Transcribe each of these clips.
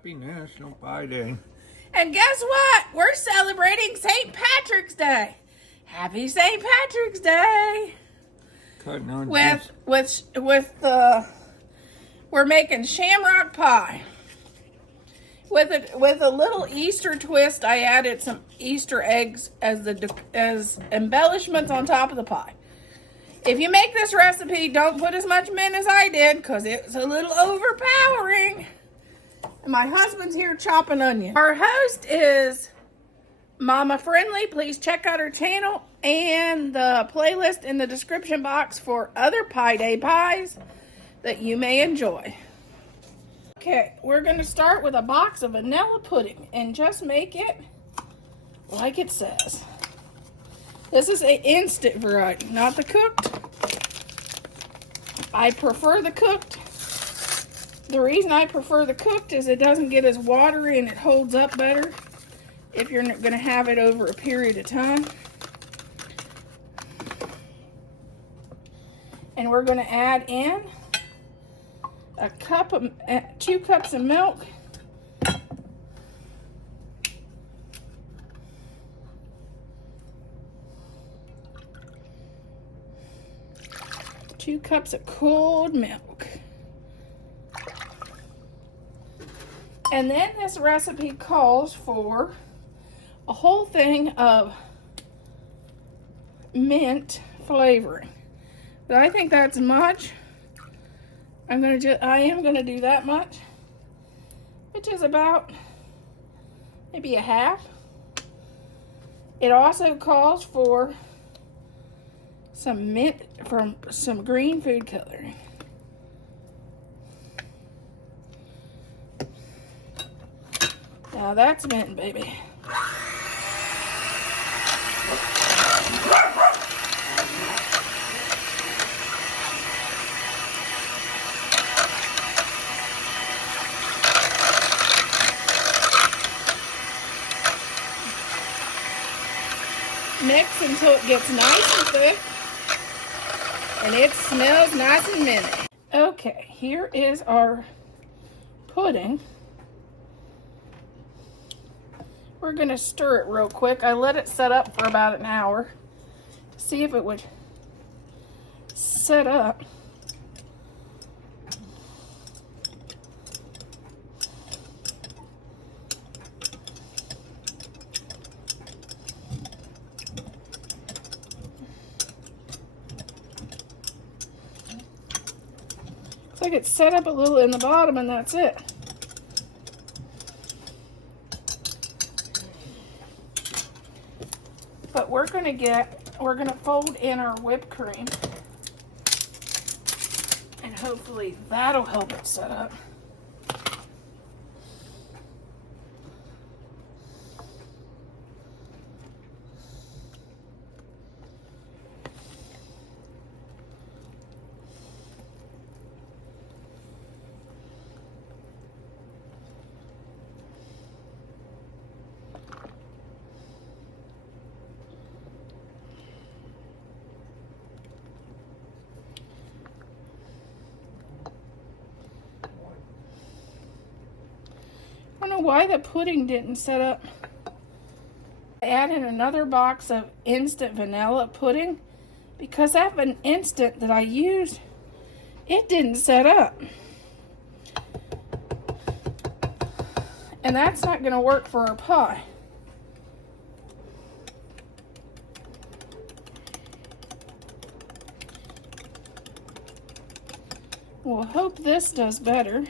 Happy National Pie Day. And guess what? We're celebrating St. Patrick's Day. Happy St. Patrick's Day. Cutting on we're making Shamrock Pie. With a little Easter twist, I added some Easter eggs as embellishments on top of the pie. If you make this recipe, don't put as much mint as I did because it's a little overpowering. And my husband's here chopping onions. Our host is Mama Friendly. Please check out her channel and the playlist in the description box for other Pie Day pies that you may enjoy. Okay, we're going to start with a box of vanilla pudding and just make it like it says. This is an instant variety, not the cooked. I prefer the cooked. The reason I prefer the cooked is it doesn't get as watery and it holds up better if you're going to have it over a period of time. And we're going to add in 2 cups of milk, 2 cups of cold milk. And then this recipe calls for a whole thing of mint flavoring. But I think that's much. I am gonna do that much, which is about maybe a half. It also calls for some mint from some green food coloring. Now that's mint, baby. Mix until it gets nice and thick and it smells nice and minty. Okay, here is our pudding. We're gonna stir it real quick. I let it set up for about an hour to see if it would set up. Looks like it's set up a little in the bottom and that's it. But we're gonna fold in our whipped cream and hopefully that'll help it set up. I don't know why the pudding didn't set up. I added another box of instant vanilla pudding because that an instant that I used, it didn't set up. And that's not going to work for our pie. We'll hope this does better.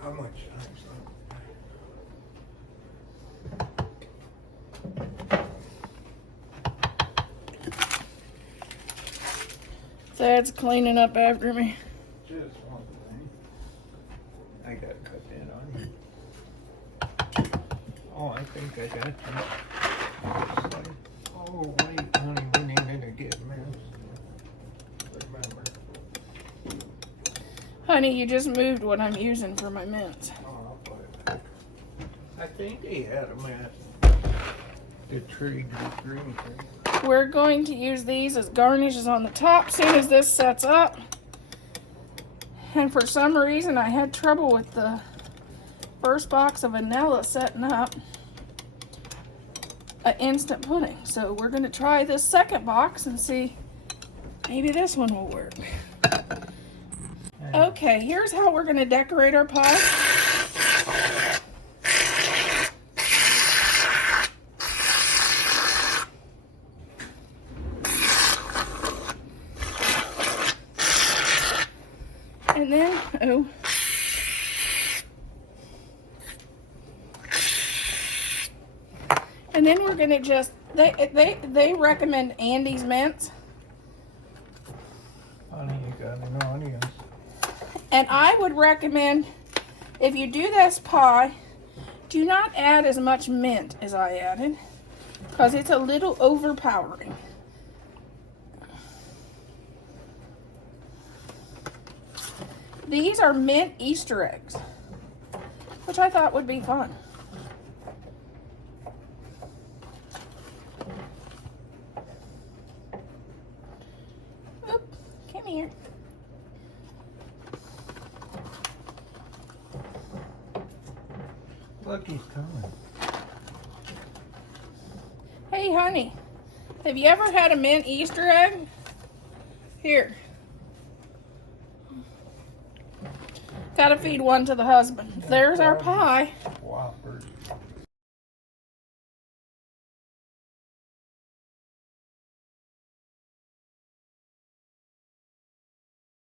How much? Dad's cleaning up after me. Just one thing. I gotta cut that on. Oh, I think I got that. Oh, wait, honey, we needed to get mints. Remember. Honey, you just moved what I'm using for my mints. Oh, I'll put it back. I think he had them at the tree, the green tree. We're going to use these as garnishes on the top soon as this sets up. And for some reason, I had trouble with the first box of vanilla setting up an instant pudding. So we're going to try this second box and see maybe this one will work. Okay, here's how we're going to decorate our pie. And then, and then we're gonna just, they recommend Andy's mints. Honey, you got an audience. And I would recommend, if you do this pie, do not add as much mint as I added, because it's a little overpowering. These are mint Easter eggs, which I thought would be fun. Oop, come here. Look, he's coming. Hey, honey, have you ever had a mint Easter egg? Here. Gotta feed one to the husband. There's our pie. Whoppers.